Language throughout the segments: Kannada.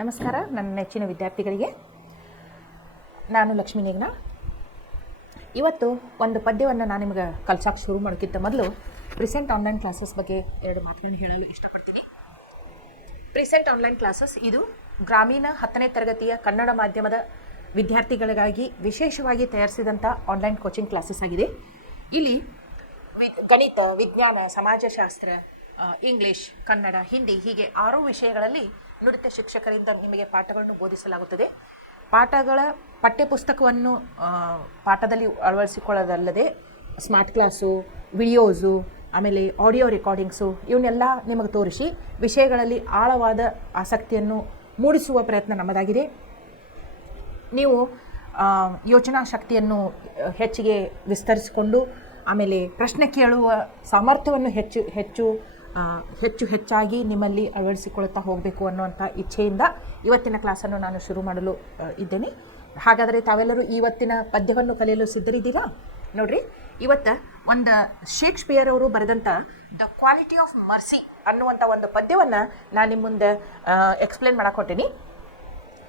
ನಮಸ್ಕಾರ ನನ್ನ ನೆಚ್ಚಿನ ವಿದ್ಯಾರ್ಥಿಗಳಿಗೆ. ನಾನು ಲಕ್ಷ್ಮೀ ನೇಗ್ನ. ಇವತ್ತು ಒಂದು ಪದ್ಯವನ್ನು ನಾನು ನಿಮಗೆ ಕಲ್ಸಕ್ಕೆ ಶುರು ಮಾಡೋಕ್ಕಿಂತ ಮೊದಲು ಪ್ರಿಸೆಂಟ್ ಆನ್ಲೈನ್ ಕ್ಲಾಸಸ್ ಬಗ್ಗೆ ಎರಡು ಮಾತುಗಳನ್ನು ಹೇಳಲು ಇಷ್ಟಪಡ್ತೀನಿ. ಪ್ರಿಸೆಂಟ್ ಆನ್ಲೈನ್ ಕ್ಲಾಸಸ್ ಇದು ಗ್ರಾಮೀಣ 10ನೇ ತರಗತಿಯ ಕನ್ನಡ ಮಾಧ್ಯಮದ ವಿದ್ಯಾರ್ಥಿಗಳಿಗಾಗಿ ವಿಶೇಷವಾಗಿ ತಯಾರಿಸಿದಂಥ ಆನ್ಲೈನ್ ಕೋಚಿಂಗ್ ಕ್ಲಾಸಸ್ ಆಗಿದೆ. ಇಲ್ಲಿ ಗಣಿತ, ವಿಜ್ಞಾನ, ಸಮಾಜಶಾಸ್ತ್ರ, ಇಂಗ್ಲಿಷ್, ಕನ್ನಡ, ಹಿಂದಿ ಹೀಗೆ 6 ವಿಷಯಗಳಲ್ಲಿ ನುರಿತ ಶಿಕ್ಷಕರಿಂದ ನಿಮಗೆ ಪಾಠಗಳನ್ನು ಬೋಧಿಸಲಾಗುತ್ತದೆ. ಪಾಠಗಳ ಪಠ್ಯಪುಸ್ತಕವನ್ನು ಪಾಠದಲ್ಲಿ ಅಳವಡಿಸಿಕೊಳ್ಳೋದಲ್ಲದೆ ಸ್ಮಾರ್ಟ್ ಕ್ಲಾಸು, ವಿಡಿಯೋಸು, ಆಮೇಲೆ ಆಡಿಯೋ ರೆಕಾರ್ಡಿಂಗ್ಸು ಇವನ್ನೆಲ್ಲ ನಿಮಗೆ ತೋರಿಸಿ ವಿಷಯಗಳಲ್ಲಿ ಆಳವಾದ ಆಸಕ್ತಿಯನ್ನು ಮೂಡಿಸುವ ಪ್ರಯತ್ನ ನಮ್ಮದಾಗಿದೆ. ನೀವು ಯೋಚನಾ ಶಕ್ತಿಯನ್ನು ಹೆಚ್ಚಿಗೆ ವಿಸ್ತರಿಸಿಕೊಂಡು ಆಮೇಲೆ ಪ್ರಶ್ನೆ ಕೇಳುವ ಸಾಮರ್ಥ್ಯವನ್ನು ಹೆಚ್ಚಾಗಿ ನಿಮ್ಮಲ್ಲಿ ಅಳವಡಿಸಿಕೊಳ್ಳುತ್ತಾ ಹೋಗಬೇಕು ಅನ್ನುವಂಥ ಇಚ್ಛೆಯಿಂದ ಇವತ್ತಿನ ಕ್ಲಾಸನ್ನು ನಾನು ಶುರು ಮಾಡಲು ಇದ್ದೇನೆ. ಹಾಗಾದರೆ ತಾವೆಲ್ಲರೂ ಇವತ್ತಿನ ಪದ್ಯವನ್ನು ಕಲಿಯಲು ಸಿದ್ಧರಿದ್ದೀರಾ? ನೋಡ್ರಿ, ಇವತ್ತು ಒಂದು ಶೇಕ್ಸ್ಪಿಯರ್ ಅವರು ಬರೆದಂಥ ದ ಕ್ವಾಲಿಟಿ ಆಫ್ ಮರ್ಸಿ ಅನ್ನುವಂಥ ಒಂದು ಪದ್ಯವನ್ನು ನಾನು ನಿಮ್ಮ ಮುಂದೆ ಎಕ್ಸ್ಪ್ಲೇನ್ ಮಾಡಕ್ಕೆ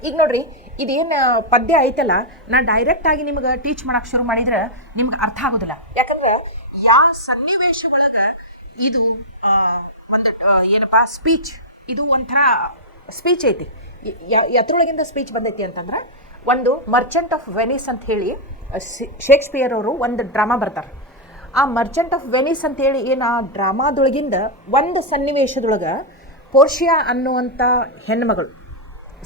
ಈಗ ನೋಡ್ರಿ, ಇದೇನು ಪದ್ಯ ಐತಲ್ಲ, ನಾನು ಡೈರೆಕ್ಟಾಗಿ ನಿಮ್ಗೆ ಟೀಚ್ ಮಾಡೋಕ್ಕೆ ಶುರು ಮಾಡಿದ್ರೆ ನಿಮ್ಗೆ ಅರ್ಥ ಆಗೋದಿಲ್ಲ. ಯಾಕಂದ್ರೆ ಯಾವ ಸನ್ನಿವೇಶ ಒಳಗೆ ಇದು ಒಂದು ಏನಪ್ಪ ಸ್ಪೀಚ್, ಇದು ಒಂಥರ ಸ್ಪೀಚ್ ಐತಿ. ಎತ್ರೊಳಗಿಂದ ಸ್ಪೀಚ್ ಬಂದೈತಿ ಅಂತಂದ್ರೆ, ಒಂದು ಮರ್ಚೆಂಟ್ ಆಫ್ ವೆನಿಸ್ ಅಂತ ಹೇಳಿ ಶೇಕ್ಸ್ಪಿಯರ್ ಅವರು ಒಂದು ಡ್ರಾಮಾ ಬರ್ತಾರೆ. ಆ ಮರ್ಚೆಂಟ್ ಆಫ್ ವೆನಿಸ್ ಅಂತೇಳಿ ಏನು ಆ ಡ್ರಾಮಾದೊಳಗಿಂದ ಒಂದು ಸನ್ನಿವೇಶದೊಳಗೆ ಪೋರ್ಷಿಯಾ ಅನ್ನುವಂಥ ಹೆಣ್ಮಗಳು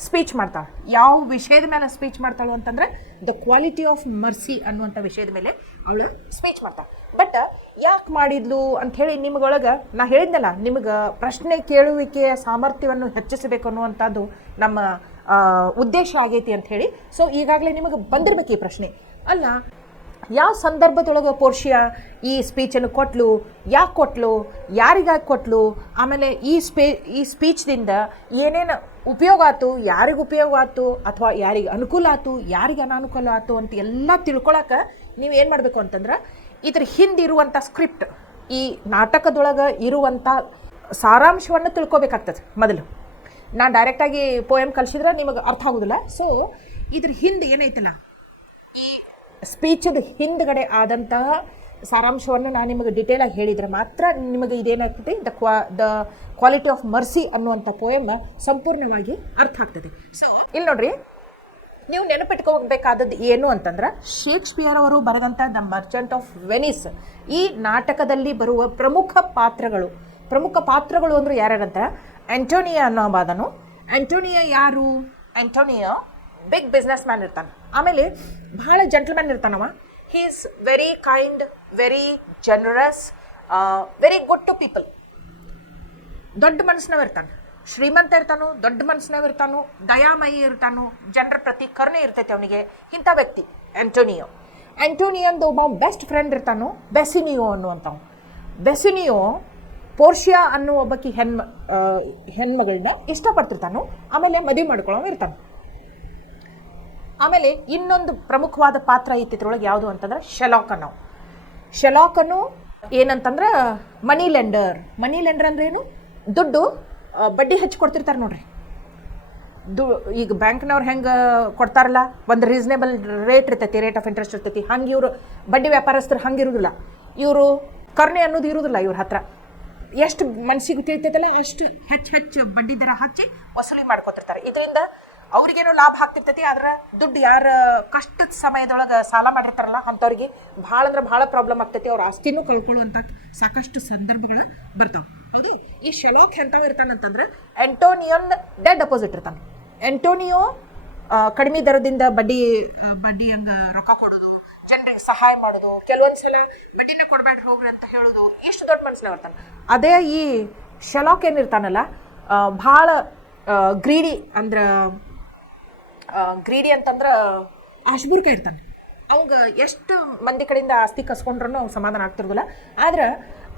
ಸ್ಪೀಚ್ ಮಾಡ್ತಾಳೆ. ಯಾವ ವಿಷಯದ ಮೇಲೆ ಸ್ಪೀಚ್ ಮಾಡ್ತಾಳು ಅಂತಂದ್ರೆ ದ ಕ್ವಾಲಿಟಿ ಆಫ್ ಮರ್ಸಿ ಅನ್ನುವಂಥ ವಿಷಯದ ಮೇಲೆ ಅವಳು ಸ್ಪೀಚ್ ಮಾಡ್ತಾಳೆ. ಬಟ್ ಯಾಕೆ ಮಾಡಿದ್ಲು ಅಂಥೇಳಿ ನಿಮಗೊಳಗೆ ನಾ ಹೇಳಿದ್ನಲ್ಲ, ನಿಮಗೆ ಪ್ರಶ್ನೆ ಕೇಳುವಿಕೆಯ ಸಾಮರ್ಥ್ಯವನ್ನು ಹೆಚ್ಚಿಸಬೇಕು ಅನ್ನುವಂಥದ್ದು ನಮ್ಮ ಉದ್ದೇಶ ಆಗೈತಿ ಅಂಥೇಳಿ. ಸೊ ಈಗಾಗಲೇ ನಿಮಗೆ ಬಂದಿರಬೇಕು ಈ ಪ್ರಶ್ನೆ. ಅಲ್ಲ, ಯಾವ ಸಂದರ್ಭದೊಳಗೆ ಪೋರ್ಷಿಯಾ ಈ ಸ್ಪೀಚನ್ನು ಕೊಟ್ಲು, ಯಾಕೆ ಕೊಟ್ಲು, ಯಾರಿಗಾಗಿ ಕೊಟ್ಲು, ಆಮೇಲೆ ಈ ಸ್ಪೀಚ್ದಿಂದ ಏನೇನು ಉಪಯೋಗ ಆಯ್ತು, ಯಾರಿಗೆ ಉಪಯೋಗ ಆಯ್ತು, ಅಥವಾ ಯಾರಿಗೆ ಅನುಕೂಲ ಆಯ್ತು, ಯಾರಿಗೆ ಅನಾನುಕೂಲ ಆಯ್ತು ಅಂತ ಎಲ್ಲ ತಿಳ್ಕೊಳಕ್ಕೆ ನೀವು ಏನು ಮಾಡಬೇಕು ಅಂತಂದ್ರೆ, ಇದ್ರ ಹಿಂದಿರುವಂಥ ಸ್ಕ್ರಿಪ್ಟ್, ಈ ನಾಟಕದೊಳಗೆ ಇರುವಂಥ ಸಾರಾಂಶವನ್ನು ತಿಳ್ಕೊಬೇಕಾಗ್ತದೆ ಮೊದಲು. ನಾನು ಡೈರೆಕ್ಟಾಗಿ ಪೋಯಮ್ ಕಲಿಸಿದ್ರೆ ನಿಮಗೆ ಅರ್ಥ ಆಗೋದಿಲ್ಲ. ಸೊ ಇದ್ರ ಹಿಂದೆ ಏನೈತಲ್ಲ, ಈ ಸ್ಪೀಚದ ಹಿಂದ್ಗಡೆ ಆದಂತಹ ಸಾರಾಂಶವನ್ನು ನಾನು ನಿಮಗೆ ಡಿಟೇಲಾಗಿ ಹೇಳಿದರೆ ಮಾತ್ರ ನಿಮಗೆ ಇದೇನಾಗ್ತದೆ, ದ ಕ್ವಾಲಿಟಿ ಆಫ್ ಮರ್ಸಿ ಅನ್ನುವಂಥ ಪೋಯಮ್ ಸಂಪೂರ್ಣವಾಗಿ ಅರ್ಥ ಆಗ್ತದೆ. ಸೊ ಇಲ್ಲಿ ನೋಡ್ರಿ, ನೀವು ನೆನಪಿಟ್ಕೋಬೇಕಾದದ್ದು ಏನು ಅಂತಂದ್ರೆ, ಶೇಕ್ಸ್ಪಿಯರ್ ಅವರು ಬರೆದಂಥ ದ ಮರ್ಚೆಂಟ್ ಆಫ್ ವೆನಿಸ್ ಈ ನಾಟಕದಲ್ಲಿ ಬರುವ ಪ್ರಮುಖ ಪಾತ್ರಗಳು ಅಂದ್ರೆ ಯಾರ್ಯಾರಂತ, ಆಂಟೋನಿಯಾ ಅನ್ನೋ ಬಾದನು. ಆಂಟೋನಿಯಾ ಯಾರು? ಆಂಟೋನಿಯಾ ಬಿಗ್ ಬಿಸ್ನೆಸ್ ಮ್ಯಾನ್ ಇರ್ತಾನೆ, ಆಮೇಲೆ ಭಾಳ ಜೆಂಟಲ್ಮ್ಯಾನ್ ಇರ್ತಾನವ. He is very kind, very generous, very good to people. ದೊಡ್ಡ ಮನಸ್ಸಿನವ ಇರ್ತಾನೆ, ಶ್ರೀಮಂತ ಇರ್ತಾನು, ದೊಡ್ಡ ಮನಸ್ಸಿನವ ಇರ್ತಾನು, ದಯಾಮಯಿ ಇರ್ತಾನು, ಜನರ ಪ್ರತಿ ಕರುಣೆ ಇರ್ತೈತೆ ಅವನಿಗೆ. ಇಂಥ ವ್ಯಕ್ತಿ ಆಂಟೋನಿಯಂದು ಒಬ್ಬ ಬೆಸ್ಟ್ ಫ್ರೆಂಡ್ ಇರ್ತಾನು, ಬೆಸಿನಿಯೋ ಅನ್ನುವಂಥವು. ಬೆಸಿನಿಯೋ ಪೋರ್ಷಿಯಾ ಅನ್ನೋ ಒಬ್ಬಕಿ ಹೆಣ್ಮಗಳನ್ನ ಇಷ್ಟಪಡ್ತಿರ್ತಾನು, ಆಮೇಲೆ ಮದುವೆ ಮಾಡ್ಕೊಳ್ಳೋ ಇರ್ತಾನೆ. ಆಮೇಲೆ ಇನ್ನೊಂದು ಪ್ರಮುಖವಾದ ಪಾತ್ರ ಇತ್ತಿದ್ರೊಳಗೆ ಯಾವುದು ಅಂತಂದ್ರೆ ಶೆಲಾಕನು ಏನಂತಂದ್ರೆ ಮನಿ ಲೆಂಡರ್ ಅಂದ್ರೆ ಏನು? ದುಡ್ಡು ಬಡ್ಡಿ ಹೆಚ್ಚು ಕೊಡ್ತಿರ್ತಾರೆ ನೋಡ್ರಿ. ಈಗ ಬ್ಯಾಂಕ್ನವ್ರು ಹೆಂಗೆ ಕೊಡ್ತಾರಲ್ಲ, ಒಂದು ರೀಸನೇಬಲ್ ರೇಟ್ ಇರ್ತೈತಿ, ರೇಟ್ ಆಫ್ ಇಂಟ್ರೆಸ್ಟ್ ಇರ್ತೈತಿ. ಹಂಗೆ ಇವರು ಬಡ್ಡಿ ವ್ಯಾಪಾರಸ್ಥರು ಹಂಗೆ ಇರೋದಿಲ್ಲ. ಇವರು ಕರುಣೆ ಅನ್ನೋದು ಇರೋದಿಲ್ಲ ಇವ್ರ ಹತ್ರ. ಎಷ್ಟು ಮನಸ್ಸಿಗೆ ತಿಳಿತೈತಲ್ಲ ಅಷ್ಟು ಹೆಚ್ಚು ಬಡ್ಡಿ ದರ ಹಚ್ಚಿ ವಸೂಲಿ ಮಾಡ್ಕೊತಿರ್ತಾರೆ. ಇದರಿಂದ ಅವ್ರಿಗೇನೋ ಲಾಭ ಆಗ್ತಿರ್ತೈತಿ, ಆದ್ರೆ ದುಡ್ಡು ಯಾರ ಕಷ್ಟದ ಸಮಯದೊಳಗೆ ಸಾಲ ಮಾಡಿರ್ತಾರಲ್ಲ ಅಂಥವ್ರಿಗೆ ಭಾಳ ಅಂದ್ರೆ ಭಾಳ ಪ್ರಾಬ್ಲಮ್ ಆಗ್ತೈತಿ. ಅವ್ರ ಆಸ್ತಿನೂ ಕಳ್ಕೊಳ್ಳುವಂಥ ಸಾಕಷ್ಟು ಸಂದರ್ಭಗಳು ಬರ್ತಾವೆ. ಹೌದು, ಈ ಶೆಲಾಕ್ ಎಂಥವ್ ಇರ್ತಾನಂತಂದ್ರೆ ಆಂಟೋನಿಯನ್ ಡೆಡ್ ಅಪೋಸಿಟ್ ಇರ್ತಾನೆ. ಆಂಟೋನಿಯೋ ಕಡಿಮೆ ದರದಿಂದ ಬಡ್ಡಿ ಹಂಗೆ ರೊಕ್ಕ ಕೊಡೋದು, ಜನರಿಗೆ ಸಹಾಯ ಮಾಡೋದು, ಕೆಲವೊಂದ್ಸಲ ಬಡ್ಡಿನ ಕೊಡಬೇಡ್ರಿ ಹೋಗ್ರಿ ಅಂತ ಹೇಳೋದು, ಇಷ್ಟು ದೊಡ್ಡ ಮನಸ್ಸಿನ ಇರ್ತಾನೆ. ಅದೇ ಈ ಶೆಲಾಕ್ ಏನಿರ್ತಾನಲ್ಲ, ಭಾಳ ಗ್ರೀಡಿ ಅಂತಂದ್ರೆ ಆಶ್ಬೂರ್ಕ ಇರ್ತಾನೆ. ಅವಂಗೆ ಎಷ್ಟು ಮಂದಿ ಕಡೆಯಿಂದ ಆಸ್ತಿ ಕಸ್ಕೊಂಡ್ರೂ ಅವ್ನು ಸಮಾಧಾನ ಆಗ್ತಿರೋದಿಲ್ಲ. ಆದ್ರೆ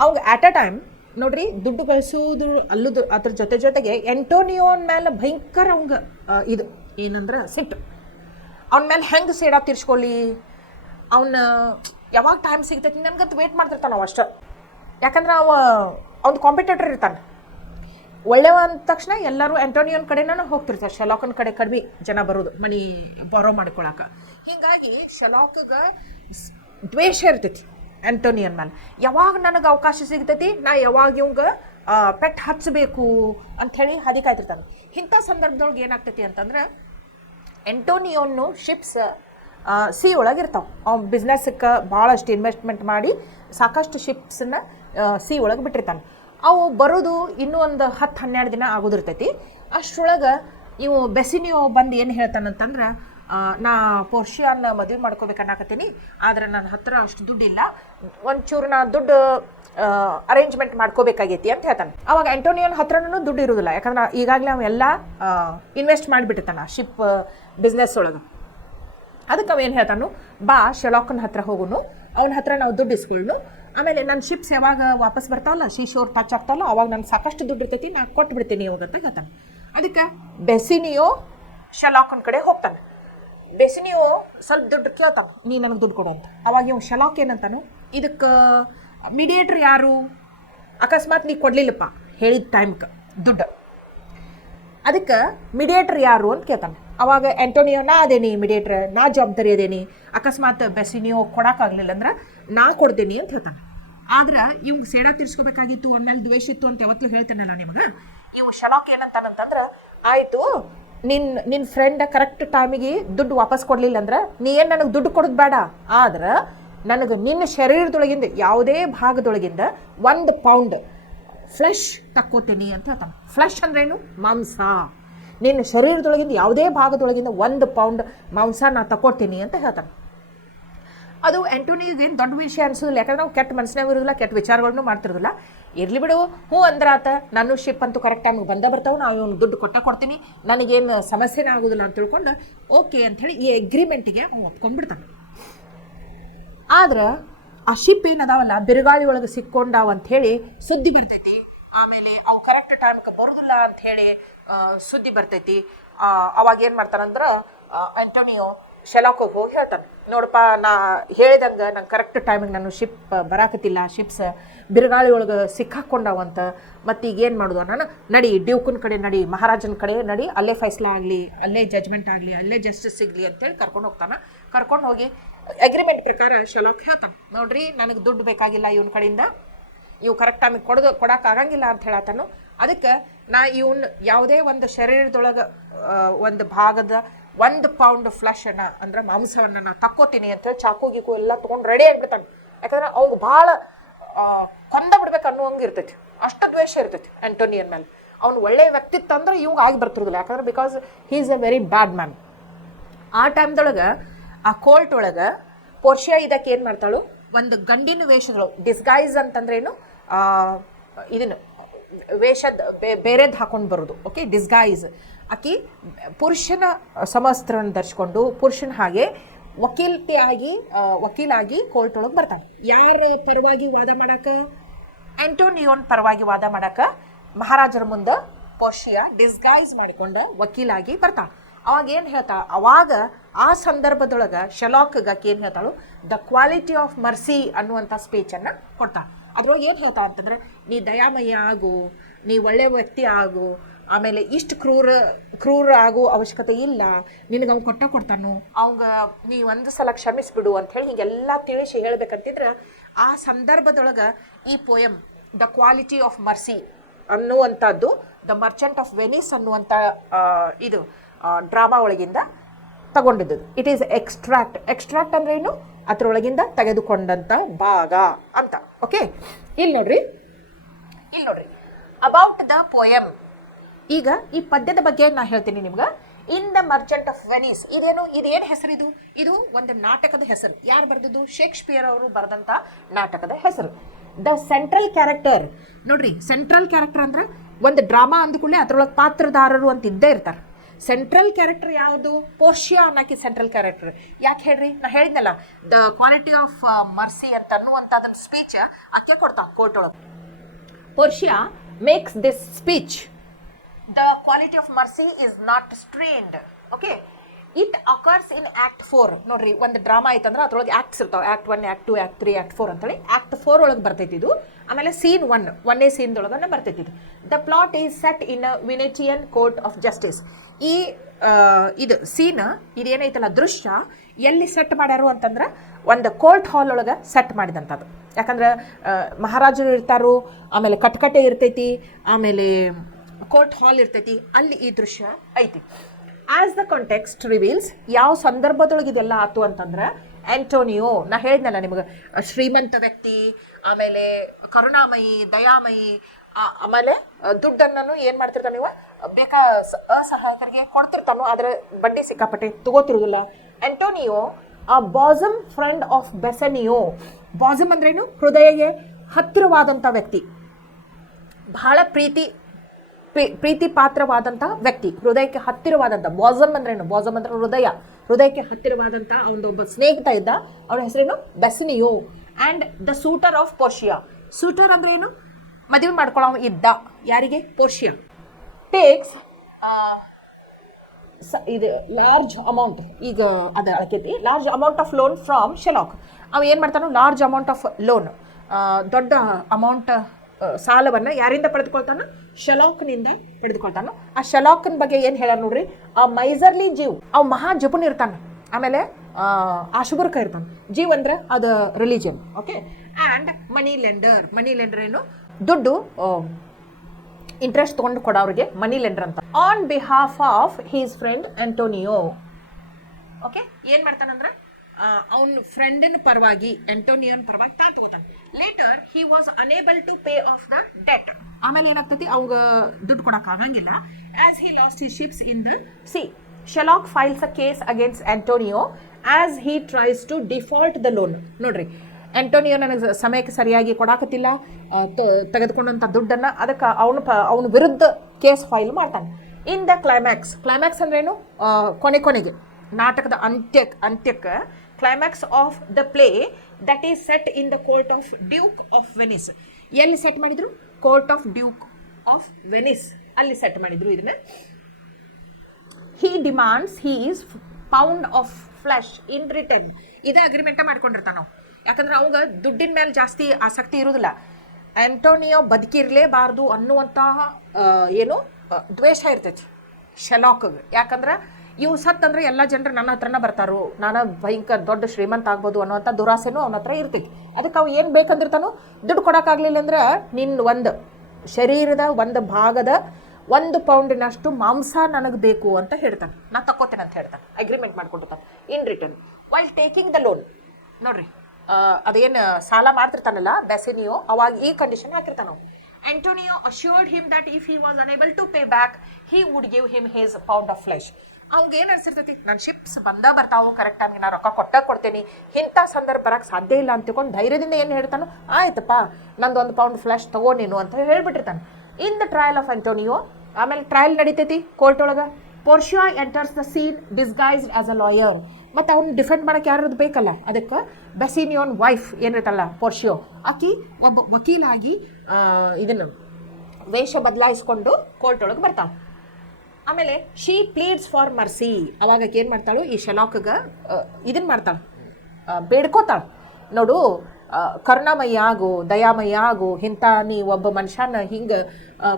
ಅವಂಗೆ ಆಟ್ ಅ ಟೈಮ್ ನೋಡ್ರಿ, ದುಡ್ಡು ಗಳಿಸೋದು ಅಲ್ಲದು, ಅದ್ರ ಜೊತೆಗೆ ಆಂಟೋನಿಯೋನ್ ಮೇಲೆ ಭಯಂಕರ ಅವಂಗೆ ಇದು ಏನಂದ್ರೆ ಸಿಟ್ಟು. ಅವನ ಮೇಲೆ ಹೆಂಗೆ ಸೇಡಾ ತೀರ್ಸ್ಕೊಳ್ಳಿ, ಅವನ್ನ ಯಾವಾಗ ಟೈಮ್ ಸಿಗ್ತೈತಿ ನನಗಂತ ವೇಟ್ ಮಾಡ್ತಿರ್ತಾನೆ ಅವ ಅಷ್ಟು. ಯಾಕಂದ್ರೆ ಅವ್ನು ಕಾಂಪಿಟೇಟರ್ ಇರ್ತಾನೆ. ಒಳ್ಳೆವ ಅಂದ ತಕ್ಷಣ ಎಲ್ಲರೂ ಆಂಟೋನಿಯೋನ್ ಕಡೆನ ಹೋಗ್ತಿರ್ತಾರೆ, ಶಲಾಕನ ಕಡೆ ಕಡಿಮೆ ಜನ ಬರೋದು ಮನಿ ಬಾರೋ ಮಾಡ್ಕೊಳಕ. ಹೀಗಾಗಿ ಶಲಾಕ್ಗೆ ದ್ವೇಷ ಇರ್ತೈತಿ ಆಂಟೋನಿಯನ್ ಮೇಲೆ. ಯಾವಾಗ ನನಗೆ ಅವಕಾಶ ಸಿಗ್ತೈತಿ ನಾ ಯಾವಾಗ ಇವಂಗ ಪೆಟ್ಟು ಹಚ್ಚಬೇಕು ಅಂಥೇಳಿ ಹದಿ ಕಾಯ್ತಿರ್ತಾನೆ. ಇಂಥ ಸಂದರ್ಭದೊಳಗೆ ಏನಾಗ್ತೈತಿ ಅಂತಂದ್ರೆ ಆಂಟೋನಿಯೋನು ಶಿಪ್ಸ್ ಸಿ ಒಳಗಿರ್ತಾವೆ. ಅವ್ನು ಬಿಸ್ನೆಸ್ಗೆ ಭಾಳಷ್ಟು ಇನ್ವೆಸ್ಟ್ಮೆಂಟ್ ಮಾಡಿ ಸಾಕಷ್ಟು ಶಿಪ್ಸನ್ನ ಸಿ ಒಳಗೆ ಬಿಟ್ಟಿರ್ತಾನೆ. ಅವು ಬರೋದು ಇನ್ನೂ ಒಂದು 10-12 ದಿನ ಆಗೋದಿರ್ತೈತಿ. ಅಷ್ಟರೊಳಗೆ ಇವು ಬೆಸಿನಿಯೋ ಬಂದು ಏನು ಹೇಳ್ತಾನಂತಂದ್ರೆ, ನಾ ಪೋರ್ಷಿಯಾನ ಮದುವೆ ಮಾಡ್ಕೋಬೇಕನ್ನಾಕತ್ತೀನಿ, ಆದರೆ ನನ್ನ ಹತ್ರ ಅಷ್ಟು ದುಡ್ಡಿಲ್ಲ, ಒಂಚೂರು ನಾ ದುಡ್ಡು ಅರೇಂಜ್ಮೆಂಟ್ ಮಾಡ್ಕೋಬೇಕಾಗೈತಿ ಅಂತ ಹೇಳ್ತಾನೆ. ಅವಾಗ ಆಂಟೋನಿಯೋನ್ ಹತ್ರನೂ ದುಡ್ಡು ಇರೋದಿಲ್ಲ, ಯಾಕಂದ್ರೆ ಈಗಾಗಲೇ ಅವೆಲ್ಲ ಇನ್ವೆಸ್ಟ್ ಮಾಡಿಬಿಟ್ಟಿರ್ತಾನೆ ಶಿಪ್ ಬಿಸ್ನೆಸ್ ಒಳಗೆ. ಅದಕ್ಕೆ ಅವೇನು ಹೇಳ್ತಾನು, ಬಾ ಶಲಾಕನ ಹತ್ರ ಹೋಗುನು, ಅವನ ಹತ್ರ ನಾವು ದುಡ್ಡು ಇಸ್ಕೊಳ್ಳು, ಆಮೇಲೆ ನನ್ನ ಶಿಪ್ಸ್ ಯಾವಾಗ ವಾಪಸ್ ಬರ್ತಾವಲ್ಲ, ಶೋರ್ ಟಚ್ ಆಗ್ತಾವಲ್ಲ, ಅವಾಗ ನಾನು ಸಾಕಷ್ಟು ದುಡ್ಡು ಇರ್ತೈತಿ, ನಾ ಕೊಟ್ಬಿಡ್ತೀನಿ ಇವಾಗ ಅಂತ ಹೇಳ್ತಾನೆ. ಅದಕ್ಕೆ ಬೆಸಿನಿಯೋ ಶಲಾಕನ ಕಡೆ ಹೋಗ್ತಾನೆ. ಬೆಸಿನಿಯೋ ಸ್ವಲ್ಪ ದುಡ್ಡು ಕೇಳ್ತಾನೆ, ನೀ ನನಗೆ ದುಡ್ಡು ಕೊಡು ಅಂತ. ಅವಾಗ ಇವ್ ಶಲಾಕ್ ಏನಂತಾನು, ಇದಕ್ಕೆ ಮೀಡಿಯೇಟ್ರ್ ಯಾರು, ಅಕಸ್ಮಾತ್ ನೀ ಕೊಡ್ಲಿಲ್ಲಪ್ಪ ಹೇಳಿದ ಟೈಮ್ಗೆ ದುಡ್ಡು, ಅದಕ್ಕೆ ಮೀಡಿಯೇಟ್ರ್ ಯಾರು ಅಂತ ಕೇಳ್ತಾನೆ. ಅವಾಗ ಆಂಟೋನಿಯೋ, ನಾ ಅದೇನಿ ಮೀಡಿಯೇಟ್ರ್, ನಾ ಜವಾಬ್ದಾರಿ ಅದೇನಿ, ಅಕಸ್ಮಾತ್ ಬೆಸಿನಿಯೋ ಕೊಡೋಕ್ಕಾಗಲಿಲ್ಲ ಅಂದ್ರೆ ನಾ ಕೊಡ್ತೀನಿ ಅಂತ ಹೇಳ್ತಾನೆ. ಆದ್ರೆ ಇವ್ಗೆ ಸೇಡ ತೀರ್ಸ್ಕೋಬೇಕಾಗಿತ್ತು, ಆಮೇಲೆ ದ್ವೇಷ ಇತ್ತು ಅಂತ ಯಾವತ್ತೂ ಹೇಳ್ತೇನಲ್ಲ ನಿಮಗೆ. ಇವು ಶಲಾಕ್ ಏನಂತಾನಂತಂದ್ರೆ, ಆಯಿತು ನಿನ್ನ ಫ್ರೆಂಡ್ ಕರೆಕ್ಟ್ ಟೈಮಿಗೆ ದುಡ್ಡು ವಾಪಸ್ ಕೊಡಲಿಲ್ಲ ಅಂದ್ರೆ ನೀ ಏನು ನನಗೆ ದುಡ್ಡು ಕೊಡೋದು ಬೇಡ, ಆದ್ರೆ ನನಗೆ ನಿನ್ನ ಶರೀರದೊಳಗಿಂದ ಯಾವುದೇ ಭಾಗದೊಳಗಿಂದ 1 ಪೌಂಡ್ ಫ್ಲೆಶ್ ತಕ್ಕೋತೀನಿ ಅಂತ ಹೇಳ್ತಾನೆ. ಫ್ಲೆಶ್ ಅಂದ್ರೇನು? ಮಾಂಸ. ನಿನ್ನ ಶರೀರದೊಳಗಿಂದ ಯಾವುದೇ ಭಾಗದೊಳಗಿಂದ 1 ಪೌಂಡ್ ಮಾಂಸ ನಾ ತಗೊಳ್ತೀನಿ ಅಂತ ಹೇಳ್ತಾನೆ. ಅದು ಆಂಟೋನಿಯೋಗೇನು ದೊಡ್ಡ ವಿಷಯ ಅನ್ಸೋದಿಲ್ಲ, ಯಾಕಂದ್ರೆ ನಾವು ಕೆಟ್ಟ ಮನಸ್ಸಿನಾಗ ಇರೋದಿಲ್ಲ, ಕೆಟ್ಟ ವಿಚಾರಗಳನ್ನು ಮಾಡ್ತಿರೋದಿಲ್ಲ. ಇರಲಿ ಬಿಡು, ಹ್ಞೂ ಅಂದ್ರಾತ, ನಾನು ಶಿಪ್ ಅಂತೂ ಕರೆಕ್ಟ್ ಟೈಮಿಗೆ ಬರ್ತಾವೆ, ನಾವು ಇವನು ದುಡ್ಡು ಕೊಡ್ತೀನಿ, ನನಗೇನು ಸಮಸ್ಯೆನೇ ಆಗೋದಿಲ್ಲ ಅಂತ ತಿಳ್ಕೊಂಡು ಓಕೆ ಅಂಥೇಳಿ ಈ ಅಗ್ರಿಮೆಂಟಿಗೆ ಅವ್ನು ಒಪ್ಕೊಂಡ್ಬಿಡ್ತಾನೆ. ಆದ್ರೆ ಆ ಶಿಪ್ ಏನದಾವಲ್ಲ ಬಿರುಗಾಳಿ ಒಳಗೆ ಸಿಕ್ಕೊಂಡಾವ ಅಂಥೇಳಿ ಸುದ್ದಿ ಬರ್ತೈತಿ. ಆಮೇಲೆ ಅವು ಕರೆಕ್ಟ್ ಟೈಮ್ಗೆ ಬರೋದಿಲ್ಲ ಅಂಥೇಳಿ ಸುದ್ದಿ ಬರ್ತೈತಿ. ಅವಾಗ ಏನು ಮಾಡ್ತಾನಂದ್ರೆ ಆಂಟೋನಿಯೋ ಶಲಾಕೋಗೆ ಹೋಗಿ ಹೇಳ್ತಾನೆ, ನೋಡಪ್ಪ ನಾ ಹೇಳಿದಂಗೆ ನಂಗೆ ಕರೆಕ್ಟ್ ಟೈಮಿಗೆ ನಾನು ಶಿಪ್ ಬರಾಕತ್ತಿಲ್ಲ, ಶಿಪ್ಸ್ ಬಿರುಗಾಳಿ ಒಳಗೆ ಸಿಕ್ಕಾಕೊಂಡಾವಂತ, ಮತ್ತು ಈಗ ಏನು ಮಾಡೋದು, ನಾನು ನಡಿ ಡ್ಯೂಕನ ಕಡೆ ನಡಿ, ಮಹಾರಾಜನ ಕಡೆ ನಡಿ, ಅಲ್ಲೇ ಫೈಸ್ಲಾ ಆಗಲಿ, ಅಲ್ಲೇ ಜಜ್ಮೆಂಟ್ ಆಗಲಿ, ಅಲ್ಲೇ ಜಸ್ಟಿಸ್ ಸಿಗಲಿ ಅಂತೇಳಿ ಕರ್ಕೊಂಡು ಹೋಗ್ತಾನೆ. ಕರ್ಕೊಂಡು ಹೋಗಿ ಅಗ್ರಿಮೆಂಟ್ ಪ್ರಕಾರ ಶಲಾಕ್ ಹೇಳ್ತಾನೆ, ನೋಡ್ರಿ ನನಗೆ ದುಡ್ಡು ಬೇಕಾಗಿಲ್ಲ ಇವನ ಕಡೆಯಿಂದ, ಇವು ಕರೆಕ್ಟ್ ಟೈಮಿಗೆ ಕೊಡೋಕ್ಕಾಗಂಗಿಲ್ಲ ಅಂತ ಹೇಳತ್ತಾನು. ಅದಕ್ಕೆ ನಾ ಇವನು ಯಾವುದೇ ಒಂದು ಶರೀರದೊಳಗೆ ಒಂದು ಭಾಗದ 1 ಪೌಂಡ್ ಫ್ಲೆಶನ್ನು ಅಂದ್ರೆ ಮಾಂಸವನ್ನು ನಾ ತಕ್ಕೋತೀನಿ ಅಂತೇಳಿ ಚಾಕು ಗೀಕು ಎಲ್ಲ ತೊಗೊಂಡು ರೆಡಿ ಆಗಿಬಿಡ್ತಾನೆ. ಯಾಕಂದ್ರೆ ಅವ್ಗೆ ಭಾಳ ಕೊಂದ ಬಿಡ್ಬೇಕು ಅನ್ನುವಂಗೆ ಇರ್ತೈತಿ, ಅಷ್ಟು ದ್ವೇಷ ಇರ್ತೈತಿ ಆಂಟೋನಿಯನ್ ಮೇಲೆ. ಅವ್ನು ಒಳ್ಳೆಯ ವ್ಯಕ್ತಿತ್ವ ಅಂದ್ರೆ ಇವಂಗೆ ಆಗಿ ಬರ್ತಿರೋದಿಲ್ಲ, ಯಾಕಂದ್ರೆ because he is a very bad man. ಆ ಟೈಮ್ದೊಳಗೆ ಆ ಕೋರ್ಟ್ ಒಳಗೆ ಪೋರ್ಷಿಯಾ ಇದಕ್ಕೆ ಏನು ಮಾಡ್ತಾಳು, ಒಂದು ಗಂಡಿನ ವೇಷದೊಳಗೆ, ಡಿಸ್ಗೈಸ್ ಅಂತಂದ್ರೇನು, ಇದನ್ನು ವೇಷದ ಬೇರೆದು ಹಾಕೊಂಡು ಬರೋದು, ಓಕೆ, ಡಿಸ್ಗೈಸ್. ಆಕಿ ಪುರುಷನ ಸಮವಸ್ತ್ರವನ್ನು ಧರಿಸ್ಕೊಂಡು ಪುರುಷನ ಹಾಗೆ ವಕೀಲಾಗಿ ಕೋರ್ಟ್ ಒಳಗೆ ಬರ್ತಾನೆ. ಯಾರ ಪರವಾಗಿ ವಾದ ಮಾಡಕ್ಕೆ? ಆಂಟೋನಿಯೋನ್ ಪರವಾಗಿ ವಾದ ಮಾಡಕ್ಕೆ ಮಹಾರಾಜರ ಮುಂದೆ ಪೋರ್ಷಿಯಾ ಡಿಸ್ಗೈಸ್ ಮಾಡಿಕೊಂಡ ವಕೀಲಾಗಿ ಬರ್ತಾಳೆ. ಅವಾಗ ಏನು ಹೇಳ್ತಾ, ಅವಾಗ ಆ ಸಂದರ್ಭದೊಳಗೆ ಶಲಾಕ್ಗೆ ಆಕೆ ಏನು ಹೇಳ್ತಾಳು, ದ ಕ್ವಾಲಿಟಿ ಆಫ್ ಮರ್ಸಿ ಅನ್ನುವಂಥ ಸ್ಪೀಚನ್ನು ಕೊಡ್ತಾಳೆ. ಅದ್ರೊಳಗೆ ಏನು ಹೇಳ್ತಾ ಅಂತಂದರೆ, ನೀ ದಯಾಮಯ ಆಗು, ನೀ ಒಳ್ಳೆಯ ವ್ಯಕ್ತಿ ಆಗು, ಆಮೇಲೆ ಇಷ್ಟು ಕ್ರೂರ ಆಗೋ ಅವಶ್ಯಕತೆ ಇಲ್ಲ, ನಿನಗೆ ಅವ್ನು ಕೊಡ್ತಾನು, ಅವಂಗ ನೀ ಒಂದು ಸಲ ಕ್ಷಮಿಸ್ಬಿಡು ಅಂಥೇಳಿ ಹೀಗೆಲ್ಲ ತಿಳಿಸಿ ಹೇಳ್ಬೇಕಂತಿದ್ರೆ, ಆ ಸಂದರ್ಭದೊಳಗೆ ಈ poem the quality of mercy ಅನ್ನುವಂಥದ್ದು ದ ಮರ್ಚೆಂಟ್ ಆಫ್ ವೆನಿಸ್ ಅನ್ನುವಂಥ ಇದು ಡ್ರಾಮಾ ಒಳಗಿಂದ ತಗೊಂಡಿದ್ದು. ಇಟ್ ಈಸ್ ಎಕ್ಸ್ಟ್ರಾಕ್ಟ್ ಅಂದ್ರೆ ಏನು, ಅದರೊಳಗಿಂದ ತೆಗೆದುಕೊಂಡಂಥ ಭಾಗ ಅಂತ. ಓಕೆ, ಇಲ್ಲಿ ನೋಡ್ರಿ ಅಬೌಟ್ ದ ಪೋಯಮ್. ಈಗ ಈ ಪದ್ಯದ ಬಗ್ಗೆ ನಾ ಹೇಳ್ತೀನಿ ನಿಮ್ಗೆ. In the Merchant of Venice, ಇದೇನು ಹೆಸರು? ಇದು ಒಂದು ನಾಟಕದ ಹೆಸರು. ಯಾರು ಬರೆದದ್ದು? ಶೇಕ್ಸ್ಪಿಯರ್ ಅವರು ಬರೆದಂಥ ನಾಟಕದ ಹೆಸರು. ದ ಸೆಂಟ್ರಲ್ ಕ್ಯಾರೆಕ್ಟರ್, ನೋಡ್ರಿ, ಸೆಂಟ್ರಲ್ ಕ್ಯಾರೆಕ್ಟರ್ ಅಂದ್ರೆ ಒಂದು ಡ್ರಾಮಾ ಅಂದ್ಕೂಡಲೇ ಅದರೊಳಗೆ ಪಾತ್ರಧಾರರು ಅಂತ ಇದ್ದೇ ಇರ್ತಾರೆ. ಸೆಂಟ್ರಲ್ ಕ್ಯಾರೆಕ್ಟರ್ ಯಾವುದು? ಪೋರ್ಷಿಯಾ ಅನ್ನೋಕೆ ಸೆಂಟ್ರಲ್ ಕ್ಯಾರೆಕ್ಟರ್. ಯಾಕೆ ಹೇಳ್ರಿ, ನಾ ಹೇಳಿದ್ನಲ್ಲ ದ ಕ್ವಾಲಿಟಿ ಆಫ್ ಮರ್ಸಿ ಅಂತ ಅನ್ನುವಂಥದ್ದನ್ನು ಸ್ಪೀಚ್ ಆಕೆ ಕೊಡ್ತಾನೆ ಕೋರ್ಟ್ ಒಳಗೆ. Portia makes this speech. The quality of mercy is not strained. Okay, it occurs in act 4. ನೋಡ್ರಿ, ಒಂದು ಡ್ರಾಮಾ ಐತಂದ್ರೆ ಅದ್ರೊಳಗೆ ಆಕ್ಟ್ಸ್ ಇರ್ತಾವೆ. ಆಕ್ಟ್ 1, ಆಕ್ಟ್ 2, ಆಕ್ಟ್ 3, ಆಕ್ಟ್ 4 ಅಂತೇಳಿ. ಆಕ್ಟ್ 4 ಒಳಗೆ ಬರ್ತೈತಿ ಇದು. ಆಮೇಲೆ ಸೀನ್ 1ನೇ ಸೀನ್ದೊಳಗನ್ನ ಬರ್ತೈತಿ ಇದು. The plot is set in Venetian court of justice. ಈ ಇದು ಸೀನ್ ಇದೇನೈತಲ್ಲ ದೃಶ್ಯ ಎಲ್ಲಿ ಸೆಟ್ ಮಾಡ್ಯಾರು ಅಂತಂದ್ರೆ ಒಂದು ಕೋರ್ಟ್ ಹಾಲ್ ಒಳಗೆ ಸೆಟ್ ಮಾಡಿದಂಥದ್ದು. ಯಾಕಂದ್ರೆ ಮಹಾರಾಜರು ಇರ್ತಾರೋ, ಆಮೇಲೆ ಕಟ್ಕಟೆ ಇರ್ತೈತಿ, ಆಮೇಲೆ ಕೋರ್ಟ್ ಹಾಲ್ ಇರ್ತೈತಿ, ಅಲ್ಲಿ ಈ ದೃಶ್ಯ ಐತಿ. ಆಸ್ ದ ಕಾಂಟೆಕ್ಸ್ಟ್ ರಿವೀಲ್ಸ್, ಯಾವ ಸಂದರ್ಭದೊಳಗೆ ಇದೆಲ್ಲ ಆತು ಅಂತಂದ್ರೆ ಆಂಟೋನಿಯೋ, ನಾ ಹೇಳಿದ್ನಲ್ಲ ನಿಮಗೆ, ಶ್ರೀಮಂತ ವ್ಯಕ್ತಿ, ಆಮೇಲೆ ಕರುಣಾಮಯಿ, ದಯಾಮಯಿ, ಆಮೇಲೆ ದುಡ್ಡನ್ನು ಏನು ಮಾಡ್ತಿರ್ತಾನೆ ನೀವು ಅಸಹಾಯಕರಿಗೆ ಕೊಡ್ತಿರ್ತಾನೋ, ಆದರೆ ಬಡ್ಡಿ ಸಿಕ್ಕಾಪಟ್ಟೆ ತಗೋತಿರೋದಿಲ್ಲ. ಆಂಟೋನಿಯೋ ಆ ಬಾಸಮ್ ಫ್ರೆಂಡ್ ಆಫ್ ಬೆಸನಿಯೋ. ಬಾಸಮ್ ಅಂದ್ರೇನು? ಹೃದಯಗೆ ಹತ್ತಿರವಾದಂಥ ವ್ಯಕ್ತಿ, ಬಹಳ ಪ್ರೀತಿ ಪಾತ್ರವಾದಂಥ ವ್ಯಕ್ತಿ, ಹೃದಯಕ್ಕೆ ಹತ್ತಿರವಾದಂಥ. ಬಾಸಮ್ ಅಂದ್ರೇನು? ಬಾಸಮ್ ಅಂದ್ರೆ ಹೃದಯಕ್ಕೆ ಹತ್ತಿರವಾದಂಥ ಅವನೊಬ್ಬ ಸ್ನೇಹಿತ ಇದ್ದ, ಅವನ ಹೆಸರೇನು? Bassanio. And the suitor of Portia. Suitor ಅಂದ್ರೆ ಏನು? ಮದುವೆ ಮಾಡ್ಕೊಳ್ಳೋ ಇದ್ದ. ಯಾರಿಗೆ? ಪೋರ್ಷಿಯಾ. ಟೇಕ್ಸ್ ಇದು ಲಾರ್ಜ್ ಅಮೌಂಟ್, ಈಗ ಅದು ಅಳಕೈತಿ, large amount of loan from Shylock. ಅವ ಏನು ಮಾಡ್ತಾನೋ, ಲಾರ್ಜ್ ಅಮೌಂಟ್ ಆಫ್ ಲೋನ್, ದೊಡ್ಡ ಅಮೌಂಟ್ ಸಾಲವನ್ನು ಯಾರಿಂದ ಪಡೆದುಕೊಳ್ತಾನೋ? ಶೆಲಾಕ್ನಿಂದ ಪಡೆದುಕೊಳ್ತಾನೋ. ಆ ಶೆಲಾಕ್ನ ಬಗ್ಗೆ ಏನು ಹೇಳ ನೋಡ್ರಿ, ಆ ಮೈಸರ್ಲಿ ಜೀವ್, ಅವ್ ಮಹಾ ಜಪುನ್ ಇರ್ತಾನೆ. ಆಮೇಲೆ ಆಶುಬರ್ಕ ಇರ್ತಾನೆ. ಜೀವ್ ಅಂದ್ರೆ ಅದು religion. Okay. And money lender ಏನು? ದುಡ್ಡು ಇಂಟ್ರೆಸ್ಟ್ ತೊಗೊಂಡು ಕೊಡೋರಿಗೆ ಮನಿ ಲೆಂಡರ್ ಅಂತ. On behalf of his friend Antonio. Okay. ಏನು ಮಾಡ್ತಾನಂದ್ರೆ ಅವನ ಫ್ರೆಂಡಿನ ಪರವಾಗಿ, ಆಂಟೋನಿಯೋನ್ ಪರವಾಗಿ ತಾನು ತಗೋತಾನೆ. Later he was unable to pay off the debt. ಆಮೇಲೆ ಏನಾಗ್ತೈತಿ, ಅವಾಗ ದುಡ್ಡು ಕೊಡಕ್ಕೆ ಆಗಂಗಿಲ್ಲ. As he lost his ships in the sea, Shylock files a case against Antonio as he tries to default the loan. ನೋಡ್ರಿ, ಆಂಟೋನಿಯೋ ನನಗೆ ಸಮಯಕ್ಕೆ ಸರಿಯಾಗಿ ಕೊಡಾಕತ್ತಿಲ್ಲ, ತೆಗೆದುಕೊಂಡಂಥ ದುಡ್ಡನ್ನು, ಅದಕ್ಕೆ ಅವನ ವಿರುದ್ಧ ಕೇಸ್ ಫೈಲ್ ಮಾಡ್ತಾನೆ. ಇನ್ ದ ಕ್ಲೈಮ್ಯಾಕ್ಸ್ ಅಂದ್ರೇನು? ಕೊನೆಗೆ ನಾಟಕದ ಅಂತ್ಯಕ್ಕೆ climax of the play that is set in the court of duke of Venice. ಎಲ್ಲಿ ಸೆಟ್ ಮಾಡಿದ್ರು? Court of duke of Venice, ಅಲ್ಲಿ ಸೆಟ್ ಮಾಡಿದ್ರು ಇದನ್ನ. He demands his pound of flesh in return. ಇದೇ ಅಗ್ರಿಮೆಂಟ ಮಾಡ್ಕೊಂಡಿರ್ತಾನೆ ನಾವು, ಯಾಕಂದ್ರೆ ಅವಾಗ ದುಡ್ಡಿನ ಮೇಲೆ ಜಾಸ್ತಿ ಆಸಕ್ತಿ ಇರೋದಿಲ್ಲ. ಆಂಟೋನಿಯೋ ಬದುಕಿರಲೇಬಾರ್ದು ಅನ್ನುವಂತಹ ಏನು ದ್ವೇಷ ಇರ್ತೈತಿ ಶೆಲಾಕ್ಗೆ. ಯಾಕಂದ್ರೆ ಇವು ಸತ್ತಂದ್ರೆ ಎಲ್ಲ ಜನರು ನನ್ನ ಹತ್ರನ ಬರ್ತಾರೋ, ನಾನು ಭಯಂಕರ ದೊಡ್ಡ ಶ್ರೀಮಂತ ಆಗ್ಬೋದು ಅನ್ನೋಂಥ ದುರಾಸೆನೂ ಅವನ ಹತ್ರ ಇರ್ತೈತಿ. ಅದಕ್ಕೆ ಅವು ಏನು ಬೇಕಂದಿರ್ತಾನೋ, ದುಡ್ಡು ಕೊಡೋಕ್ಕಾಗಲಿಲ್ಲ ಅಂದ್ರೆ ನಿನ್ನ ಒಂದು ಶರೀರದ ಒಂದು ಭಾಗದ 1 ಪೌಂಡಿನಷ್ಟು ಮಾಂಸ ನನಗೆ ಬೇಕು ಅಂತ ಹೇಳ್ತಾನೆ, ನಾನು ತಕ್ಕೋತೇನೆ ಅಂತ ಹೇಳ್ತಾನೆ. ಅಗ್ರಿಮೆಂಟ್ ಮಾಡ್ಕೊಂಡಿರ್ತಾನೆ in return while taking the loan. ನೋಡ್ರಿ, ಅದೇನು ಸಾಲ ಮಾಡ್ತಿರ್ತಾನಲ್ಲ ಬೆಸನಿಯೋ, ಅವಾಗ ಈ ಕಂಡೀಷನ್ ಹಾಕಿರ್ತಾನ ನಾವು. Antonio assured him that if he was unable to pay back, he would give him his pound of flesh. ಅವ್ಗೆ ಏನು ಅನಿಸಿರ್ತೈತಿ, ನನ್ನ ಶಿಪ್ಸ್ ಬರ್ತಾವು ಕರೆಕ್ಟ್ ಟೈಮ್ಗೆ, ನಾನು ರೊಕ್ಕ ಕೊಡ್ತೇನೆ, ಇಂಥ ಸಂದರ್ಭ ಬರೋಕ್ಕೆ ಸಾಧ್ಯ ಇಲ್ಲ ಅಂತ ತಿಳ್ಕೊಂಡು ಧೈರ್ಯದಿಂದ ಏನು ಹೇಳ್ತಾನೋ, ಆಯ್ತಪ್ಪ ನಂದು 1 ಪೌಂಡ್ ಫ್ಲೆಶ್ ತಗೋ ನೀನು ಅಂತ ಹೇಳ್ಬಿಟ್ಟಿರ್ತಾನೆ. In the trial of Antonio, ಆಮೇಲೆ ಟ್ರಯಲ್ ನಡೀತೈತಿ ಕೋರ್ಟ್ ಒಳಗೆ. Portia enters the scene disguised as a lawyer. ಮತ್ತು ಅವ್ನು ಡಿಫೆಂಡ್ ಮಾಡೋಕೆ ಯಾರದು ಬೇಕಲ್ಲ, ಅದಕ್ಕೆ ಬೆಸಿನಿಯೋನ್ ವೈಫ್ ಏನಿರ್ತಲ್ಲ ಪೋರ್ಷಿಯೋ, ಆಕಿ ಒಬ್ಬ ವಕೀಲಾಗಿ ಇದನ್ನು ವೇಷ ಬದಲಾಯಿಸ್ಕೊಂಡು ಕೋರ್ಟ್ ಒಳಗೆ ಬರ್ತಾಳೆ. ಆಮೇಲೆ ಶೀ ಪ್ಲೀಡ್ಸ್ ಫಾರ್ ಮರ್ಸಿ. ಅವಾಗ ಏನು ಮಾಡ್ತಾಳು, ಈ ಶೆಲಾಕ್ಗೆ ಇದನ್ನು ಮಾಡ್ತಾಳೆ, ಬೇಡ್ಕೋತಾಳೆ, ನೋಡು ಕರುಣಾಮಯಿ ಆಗು, ದಯಾಮಯಿ ಆಗು, ಇಂಥ ನೀ ಒಬ್ಬ ಮನುಷ್ಯನ ಹಿಂಗೆ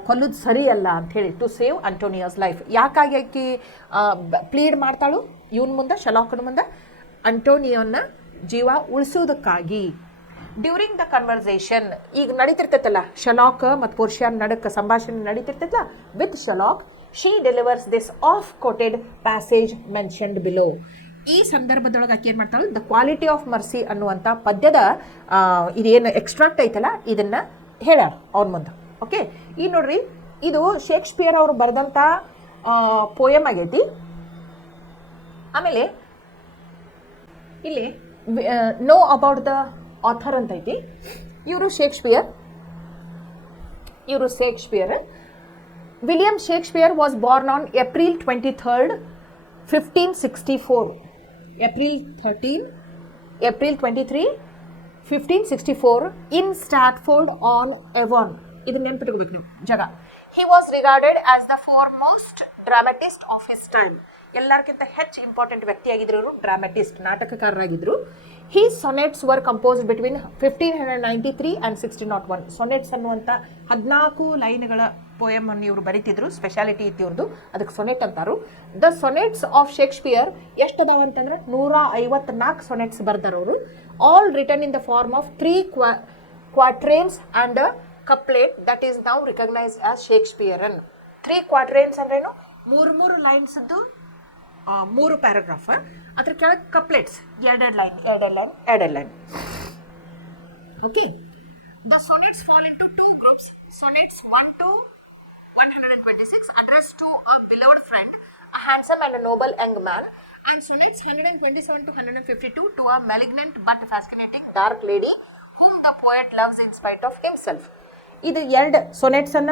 ಕೊಲ್ಲೋದು ಸರಿಯಲ್ಲ ಅಂಥೇಳಿ, ಟು ಸೇವ್ ಆಂಟೋನಿಯೋಸ್ ಲೈಫ್. ಯಾಕಾಗಿ ಆಕಿ ಪ್ಲೀಡ್ ಮಾಡ್ತಾಳು ಇವನ ಮುಂದೆ, ಶೆಲಾಕ್ನ ಮುಂದೆ? ಆಂಟೋನಿಯೋನ ಜೀವ ಉಳಿಸೋದಕ್ಕಾಗಿ. ಡ್ಯೂರಿಂಗ್ ದ ಕನ್ವರ್ಸೇಷನ್, ಈಗ ನಡೀತಿರ್ತೈತಲ್ಲ ಶೆಲಾಕ್ ಮತ್ತು ಪೋರ್ಷಿಯಾನ್ ನಡಕ್ಕೆ ಸಂಭಾಷಣೆ ನಡೀತಿರ್ತೈತಲ್ಲ with Shylock, she delivers this of quoted passage mentioned below. ಈ ಸಂದರ್ಭದೊಳಗೆ ಆಕೆ ಏನು ಮಾಡ್ತಾಳೆ, ದ ಕ್ವಾಲಿಟಿ ಆಫ್ ಮರ್ಸಿ ಅನ್ನುವಂಥ ಪದ್ಯದ ಇದೇನು ಎಕ್ಸ್ಟ್ರಾಕ್ಟ್ ಐತಲ್ಲ ಇದನ್ನು ಹೇಳ್ಯಾರ ಅವ್ರ ಮುಂದೆ. ಓಕೆ. ಈ ನೋಡ್ರಿ, ಇದು ಶೇಕ್ಸ್ಪಿಯರ್ ಅವರು ಬರೆದಂಥ ಪೋಯಮ್ ಆಗೈತಿ. ಆಮೇಲೆ ಇಲ್ಲಿ ನೋ ಅಬೌಟ್ ದ ಆಥರ್ ಅಂತ ಐತಿ. ಇವರು Shakespeare. William Shakespeare was Born on April 23rd, 1564. April 23, 1564 in Stratford on Avon. ಇದು ನೆನ್ಪಿಟ್ಕೋಬೇಕು ನೀವು ಜಾಗ. He was regarded as the foremost dramatist of his time. ಎಲ್ಲರಿಗಿಂತ ಹೆಚ್ಚು ಇಂಪಾರ್ಟೆಂಟ್ ವ್ಯಕ್ತಿಯಾಗಿದ್ರು ಇವರು, ಡ್ರಾಮಟಿಸ್ಟ್, ನಾಟಕಕಾರರಾಗಿದ್ದರು. His sonnets were composed between 1593 and 1601. Sonnets ಅನ್ನುವಂಥ 14 ಲೈನ್ಗಳ ಪೋಯಮ್ ಅನ್ನು ಇವರು ಬರೀತಿದ್ರು. ಸ್ಪೆಷಾಲಿಟಿ ಇತ್ತು ಇವ್ರದ್ದು, ಅದಕ್ಕೆ ಸೊನೆಟ್ ಅಂತಾರು. ದ ಸೊನೆಟ್ಸ್ ಆಫ್ ಶೇಕ್ಸ್ಪಿಯರ್ ಎಷ್ಟು ಅದಾವ ಅಂತಂದ್ರೆ 154 ಸೊನೆಟ್ಸ್ ಬರ್ತಾರೆ ಅವರು. All return in the form of 3 quatrains and a couplet that is now recognised as Shakespearean. 3 quatrains ಅಂದ್ರೇನು, 3 ಲೈನ್ಸ್ದು 3 ಪ್ಯಾರಾಗ್ರಾಫ್, ಅದ್ರ ಕೆಳಗೆ ಕಪ್ಲೆಟ್ಸ್, ಎರಡೆರಡು line. Okay, the sonnets fall into 2 groups. Sonnets 1 to 126 addressed to a beloved friend, a handsome and a noble young man, and sonnets 127 to 152 to a malignant but fascinating dark lady whom the poet loves in spite of himself. ಇದು 2 ಸೊನೆಟ್ಸ್ ಅನ್ನ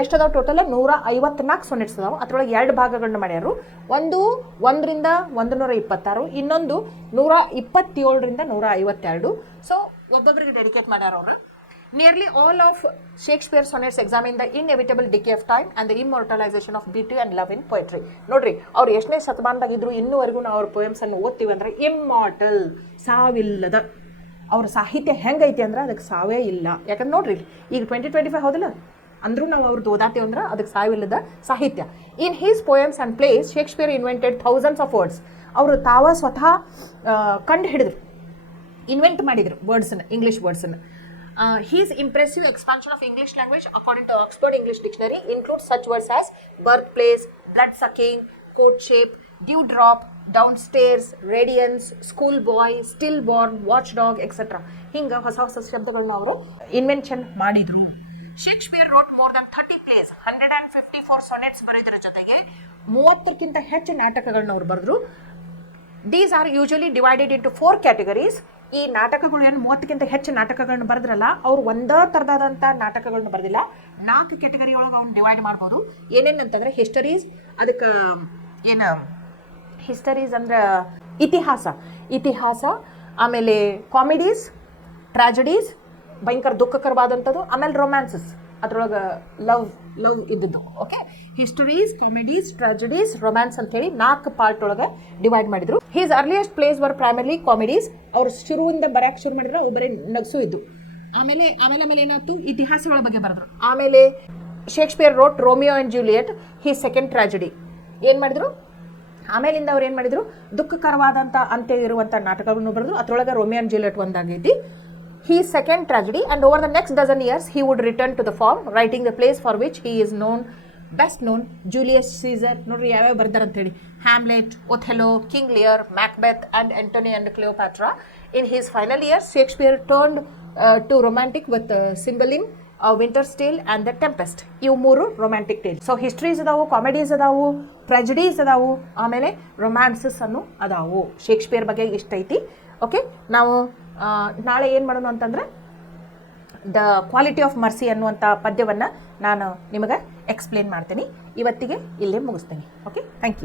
ಎಷ್ಟು ಅದಾವ ಟೋಟಲ್ 154 ಸೊನೆಟ್ಸ್ ಅದಾವ. ಅದ್ರೊಳಗೆ 2 ಭಾಗಗಳನ್ನ ಮಾಡ್ಯಾರು. ಒಂದು 1ರಿಂದ 126, ಇನ್ನೊಂದು 127ರಿಂದ 152. ಸೊ ಒಬ್ಬೊಬ್ಬರಿಗೆ ಡೆಡಿಕೇಟ್ ಮಾಡ್ಯಾರ ಅವರು. Nearly all of Shakespeare sonnets examine the inevitable decay of time and the immortalisation of beauty and love in poetry. ನೋಡ್ರಿ, ಅವ್ರು ಎಷ್ಟನೇ ಶತಮಾನದಾಗಿದ್ರು ಇನ್ನೂವರೆಗೂ ನಾವು ಅವ್ರ ಪೊಯಮ್ಸ್ ಅನ್ನು ಓದ್ತೀವಿ ಅಂದ್ರೆ ಇಮ್ಮಾರ್ಟಲ್, ಸಾವಿಲ್ಲದ. ಅವ್ರ ಸಾಹಿತ್ಯ ಹೆಂಗೈತಿ ಅಂದ್ರೆ ಅದಕ್ಕೆ ಸಾವೇ ಇಲ್ಲ. ಯಾಕಂದ್ರೆ ನೋಡ್ರಿ, ಈಗ 2025 ಹೌದಿಲ್ಲ ಅಂದ್ರೂ ನಾವು ಅವ್ರದ್ದು ಓದಾತೀವಿ ಅಂದ್ರೆ ಅದಕ್ಕೆ ಸಾವಿಲ್ಲದ ಸಾಹಿತ್ಯ. In his poems and place Shakespeare invented thousands of words. ಅವರು ತಾವ ಸ್ವತಃ ಕಂಡು ಹಿಡಿದ್ರು, ಇನ್ವೆಂಟ್ ಮಾಡಿದ್ರು ವರ್ಡ್ಸನ್ನು, English ವರ್ಡ್ಸನ್ನು. His impressive expansion of English language, according to Oxford English Dictionary, includes such words as birthplace, blood-sucking, courtship, dewdrop, downstairs, radiance, schoolboy, stillborn, watchdog, etc. ಹಿಂಗೆ ಹೊಸ ಹೊಸ ಶಬ್ದಗಳನ್ನ ಅವರು ಇನ್ವೆನ್ಷನ್ ಮಾಡಿದ್ರು. Shakespeare wrote more than 30 place, 154 ಸೊನೆಟ್ಸ್ ಬರೆಯೋದ್ರ ಜೊತೆಗೆ 30ಕ್ಕಿಂತ ಹೆಚ್ಚು ನಾಟಕಗಳನ್ನ ಅವರು ಬರೆದ್ರು. These are usually divided into 4 categories. ಈ ನಾಟಕಗಳು ಏನು 30ಕ್ಕಿಂತ ಹೆಚ್ಚು ನಾಟಕಗಳನ್ನ ಬರೆದ್ರಲ್ಲ, ಅವ್ರು ಒಂದೇ ಥರದಾದಂಥ ನಾಟಕಗಳನ್ನ ಬರೆದಿಲ್ಲ. 4 ಕ್ಯಾಟಗರಿ ಒಳಗೆ ಅವ್ನು ಡಿವೈಡ್ ಮಾಡ್ಬೋದು. ಏನೇನಂತಂದ್ರೆ ಹಿಸ್ಟರೀಸ್, ಅದಕ್ಕೆ ಏನು ಹಿಸ್ಟರೀಸ್ ಅಂದ್ರೆ ಇತಿಹಾಸ, ಆಮೇಲೆ ಕಾಮಿಡೀಸ್, ಟ್ರಾಜಡೀಸ್, ಭಯಂಕರ ದುಃಖಕರವಾದಂಥದ್ದು, ಆಮೇಲೆ ರೊಮ್ಯಾನ್ಸಸ್, ಅದ್ರೊಳಗೆ ಲವ್ ಇದ್ದದ್ದು. Okay, histories, comedies, tragedies, romance ಅಂತೇಳಿ 4 ಪಾರ್ಟ್ ಒಳಗೆ ಡಿವೈಡ್ ಮಾಡಿದ್ರು. His earliest plays were primarily comedies. ಅವ್ರು ಶುರುವಿಂದ ಬರೆಯಕ್ಕೆ ಶುರು ಮಾಡಿದ್ರೆ ಅವು ಬರೀ ನಗಸು ಇದ್ದು. ಆಮೇಲೆ ಏನಾಯ್ತು, ಇತಿಹಾಸಗಳ ಬಗ್ಗೆ ಬರೆದ್ರು. ಆಮೇಲೆ Shakespeare wrote Romeo and Juliet, his second tragedy. ಏನು ಮಾಡಿದ್ರು, ಆಮೇಲಿಂದ ಅವ್ರು ಏನು ಮಾಡಿದ್ರು, ದುಃಖಕರವಾದಂಥ ಅಂತ್ಯ ಇರುವಂಥ ನಾಟಕಗಳನ್ನು ಬರೆದ್ರು. ಅದರೊಳಗೆ ರೋಮಿಯೋ ಆ್ಯಂಡ್ ಜೂಲಿಯಟ್ ಒಂದಾಗೈತಿ. His second tragedy, and over the next dozen years he would return to the form, writing the plays for which he is best known. Julius Caesar, ನೋಡ್ರಿ ಯಾವ್ಯಾವ ಬರ್ದಾರ ಅಂತ ಹೇಳಿ, Hamlet, Othello, King Lear, Macbeth and Antony and Cleopatra. In his final years, Shakespeare turned to romantic with Cymbeline, Winter's Tale and The Tempest. ಇವು 3 ರೊಮ್ಯಾಂಟಿಕ್ ಟೇಲ್. ಸೊ ಹಿಸ್ಟ್ರೀಸ್ ಅದಾವು, ಕಾಮಿಡೀಸ್ ಅದಾವು, ಟ್ರಾಜಿಡೀಸ್ ಅದಾವು, ಆಮೇಲೆ ರೊಮ್ಯಾನ್ಸಸ್ ಅನ್ನು ಅದಾವು. ಶೇಕ್ಸ್ಪಿಯರ್ ಬಗ್ಗೆ ಇಷ್ಟ ಐತಿ. ಓಕೆ, ನಾವು ನಾಳೆ ಏನು ಮಾಡೋಣ ಅಂತಂದ್ರೆ ದ ಕ್ವಾಲಿಟಿ ಆಫ್ ಮರ್ಸಿ ಅನ್ನುವಂಥ ಪದ್ಯವನ್ನು ನಾನು ನಿಮಗೆ ಎಕ್ಸ್ಪ್ಲೇನ್ ಮಾಡ್ತೀನಿ. ಇವತ್ತಿಗೆ ಇಲ್ಲೇ ಮುಗಿಸ್ತೀನಿ. Okay, thank you.